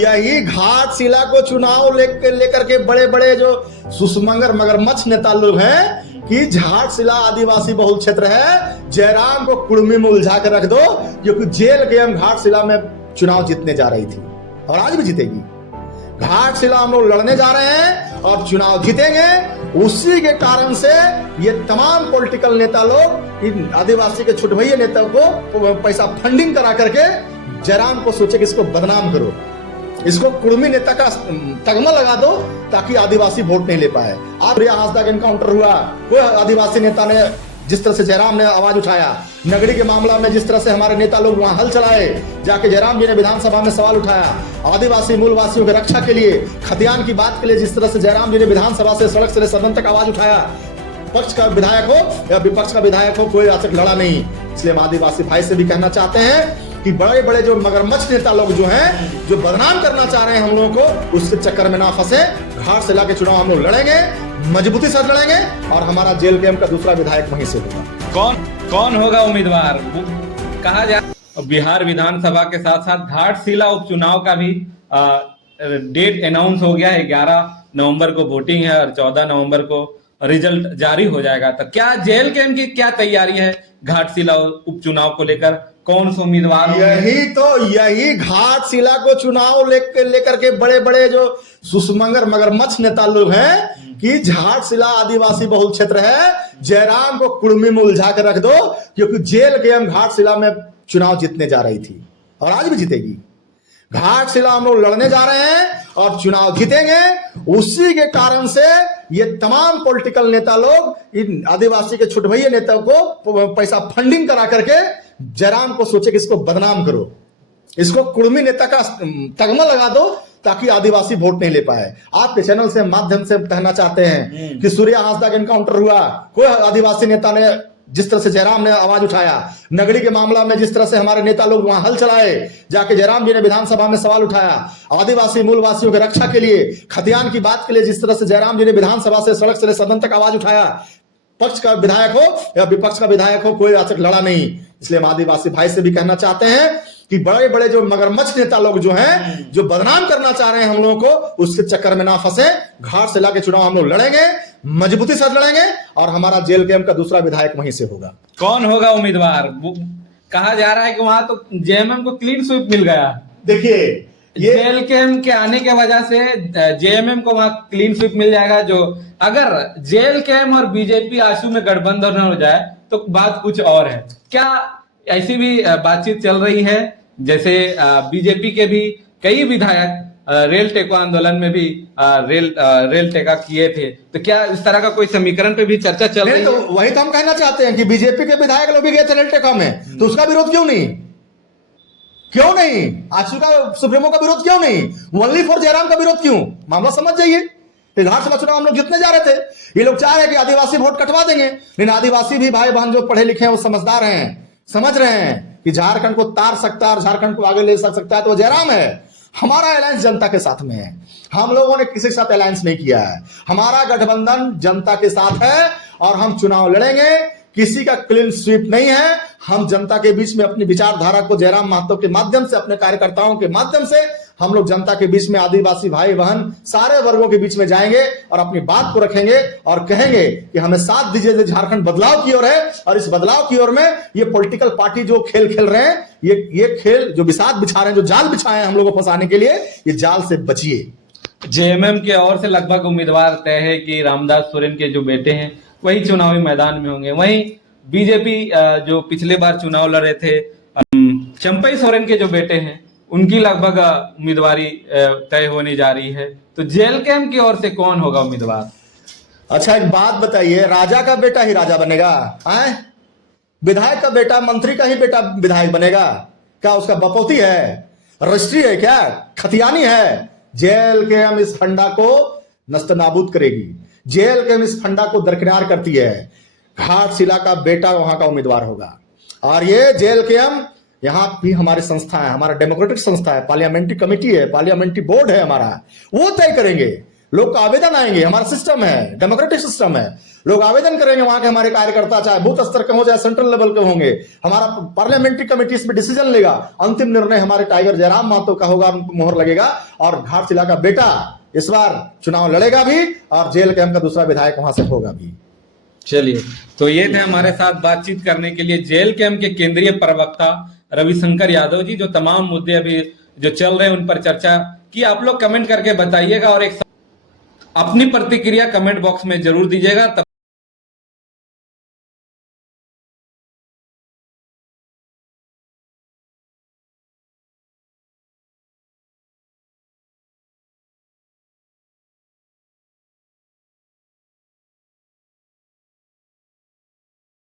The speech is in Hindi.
यही घाटशिला को चुनाव लेकर के बड़े बड़े जो सुसमंगर मगरमच्छ नेता लोग हैं कि घाटशिला आदिवासी बहुल क्षेत्र है, जयराम को कुड़मी में उलझा कर रख दो, क्योंकि जेल के हम घाटशिला में चुनाव जीतने जा रही थी और आज भी जीतेगी। घाटशिला हम लोग लड़ने जा रहे हैं और चुनाव जीतेंगे। उसी के कारण से ये तमाम पॉलिटिकल नेता लोग इन आदिवासी के छोटे भैया नेता को पैसा फंडिंग करा करके जयराम को सोचे कि इसको बदनाम करो, इसको कुड़मी नेता का तगमा लगा दो ताकि आदिवासी वोट नहीं ले पाए। आज आज तक एनकाउंटर हुआ, कोई आदिवासी नेता ने जिस तरह से जयराम ने आवाज उठाया, नगरी के मामला में जिस तरह से हमारे नेता लोग वहां हल चलाए, जाके जयराम जी ने विधानसभा में सवाल उठाया, आदिवासी मूलवासियों की रक्षा के लिए, खतियान की बात के लिए जिस तरह से जयराम जी ने विधानसभा से सड़क से सदन तक आवाज उठाया, पक्ष का विधायक हो या विपक्ष का विधायक हो, कोई आज तक लड़ा नहीं। इसलिए हम आदिवासी भाई से भी कहना चाहते हैं कि बड़े बड़े जो मगरमच्छ नेता लोग जो हैं, जो बदनाम करना चाह रहे हैं हम लोगों को, उसके चक्कर में ना फंसे। घाटशिला के चुनाव हम लोग लड़ेंगे, मजबूती से लड़ेंगे और हमारा जेल कैंप का दूसरा विधायक वहीं से होगा। कौन होगा उम्मीदवार कहा जाए। बिहार विधानसभा के साथ साथ घाटशिला उपचुनाव का भी डेट अनाउंस हो गया है। 11 नवंबर को वोटिंग है और 14 नवंबर को रिजल्ट जारी हो जाएगा। तो क्या जेल कैंप की क्या तैयारी है घाटशिला उपचुनाव को लेकर, कौन से उम्मीदवार? यही घाटशिला को चुनाव लेकर के बड़े बड़े जो सुसमंगर मगरमच्छ नेता लोग हैं कि घाटशिला आदिवासी बहुल क्षेत्र है, जयराम को कुड़मी में उलझा कर रख दो, क्योंकि जेल के हम घाटशिला में चुनाव जीतने जा रही थी और आज भी जीतेगी। घाटशिला हम लोग लड़ने जा रहे हैं और चुनाव जीतेंगे। उसी के कारण से ये तमाम पॉलिटिकल नेता लोग इन आदिवासी के छोटे भैया नेता को पैसा फंडिंग करा करके जयराम को सोचे कि इसको बदनाम करो, इसको कुड़मी नेता का तगमा लगा दो ताकि आदिवासी वोट नहीं ले पाए। आपके चैनल से माध्यम से कहना चाहते हैं कि सूर्या आज तक एनकाउंटर हुआ, कोई आदिवासी नेता ने जिस तरह से जयराम ने आवाज उठाया, नगरी के मामला में जिस तरह से हमारे नेता लोग वहां हल चलाए, जाके जयराम जी ने विधानसभा में सवाल उठाया, आदिवासी मूलवासियों की रक्षा के लिए, खतियान की बात के लिए जिस तरह से जयराम जी ने विधानसभा से सड़क से सदन तक आवाज उठाया, पक्ष का विधायक हो या विपक्ष का विधायक हो, कोई आज तक लड़ा नहीं। इसलिए हम आदिवासी भाई से भी कहना चाहते हैं कि बड़े बड़े जो मगरमच्छ नेता लोग जो हैं, जो बदनाम करना चाह रहे हैं हम लोगों को, उसके चक्कर में ना फंसे। घाटशिला के चुनाव हम लोग लड़ेंगे, मजबूती से लड़ेंगे और हमारा जेल कैंप का दूसरा विधायक वहीं से होगा। कौन होगा उम्मीदवार? कहा जा रहा है कि वहां तो जेएमएम को क्लीन स्वीप मिल गया। देखिए, जेल कैंप के आने के वजह से जेएमएम को वहां क्लीन स्वीप मिल जाएगा। जो अगर जेल कैंप और बीजेपी आशू में गठबंधन हो जाए तो बात कुछ और है। क्या ऐसी भी बातचीत चल रही है? जैसे बीजेपी के भी कई विधायक रेल टेको आंदोलन में भी रेल टेका किए थे, तो क्या इस तरह का कोई समीकरण पे भी चर्चा चल रही है? तो वही तो हम कहना चाहते हैं कि बीजेपी के विधायक लोग भी गए थे रेल टेका में, तो उसका विरोध क्यों नहीं? क्यों नहीं? आशू का सुप्रीमो का विरोध क्यों नहीं? ओनली फॉर जयराम का विरोध क्यों? मामला समझ जाइए। घाटशिला चुनाव हम लोग जीतने जा रहे थे, ये लोग चाह रहे हैं कि आदिवासी वोट कटवा देंगे, लेकिन आदिवासी भी भाई बहन जो पढ़े लिखे हैं वो समझदार हैं, समझ रहे हैं कि झारखंड को तार सकता है और झारखंड को आगे ले सकता है तो जयराम है। हमारा अलायंस जनता के साथ में है, हम लोगों ने किसी के साथ अलायंस नहीं किया है। हमारा गठबंधन जनता के साथ है और हम चुनाव लड़ेंगे। किसी का क्लीन स्वीप नहीं है। हम जनता के बीच में अपनी विचारधारा को जयराम महतो के माध्यम से, अपने कार्यकर्ताओं के माध्यम से हम लोग जनता के बीच में, आदिवासी भाई बहन सारे वर्गों के बीच में जाएंगे और अपनी बात को रखेंगे और कहेंगे कि हमें साथ दीजिए, झारखंड बदलाव की ओर है और इस बदलाव की ओर में ये पॉलिटिकल पार्टी जो खेल खेल रहे हैं, ये खेल जो बिसात बिछा रहे हैं, जो जाल बिछाए हैं हम लोगों को फंसाने के लिए, ये जाल से बचिए। जेएमएम के ओर से लगभग उम्मीदवार तय है कि रामदास सोरेन के जो बेटे हैं वही चुनावी मैदान में होंगे। वहीं बीजेपी जो पिछले बार चुनाव लड़े थे, चंपई सोरेन के जो बेटे हैं, उनकी लगभग उम्मीदवारी तय होने जा रही है। तो जेल कैंप की ओर से कौन होगा उम्मीदवार? अच्छा, एक बात बताइए, राजा का बेटा ही राजा बनेगा? विधायक का बेटा, मंत्री का ही बेटा विधायक बनेगा? क्या उसका बपौती है, रजिस्ट्री है, क्या खतियानी है? जेल के हम इस फंडा को नस्तनाबूद करेगी, जेल के हम इस फंडा को दरकिनार करती है। घाटशिला का बेटा वहां का उम्मीदवार होगा और ये जेल के हम, यहां भी हमारी संस्था है, हमारा डेमोक्रेटिक संस्था है, पार्लियामेंट्री कमेटी है, पार्लियामेंट्री बोर्ड है हमारा, वो तय करेंगे। लोग का आवेदन आएंगे, हमारा सिस्टम है, डेमोक्रेटिक सिस्टम है, लोग आवेदन करेंगे, वहां के हमारे कार्यकर्ता चाहे बूथ स्तर के हो चाहे सेंट्रल लेवल के होंगे, हमारा पार्लियामेंट्री कमेटी इस पर डिसीजन लेगा, अंतिम निर्णय हमारे टाइगर जयराम महतो का होगा, उन पर मोहर लगेगा और घाटशिला का बेटा इस बार चुनाव लड़ेगा भी और जेल कैंप का दूसरा विधायक वहां से होगा भी। चलिए, तो ये थे हमारे साथ बातचीत करने के लिए जेल कैंप के केंद्रीय प्रवक्ता रविशंकर यादव जी, जो तमाम मुद्दे अभी जो चल रहे हैं उन पर चर्चा की। आप लोग कमेंट करके बताइएगा और एक अपनी प्रतिक्रिया कमेंट बॉक्स में जरूर दीजिएगा।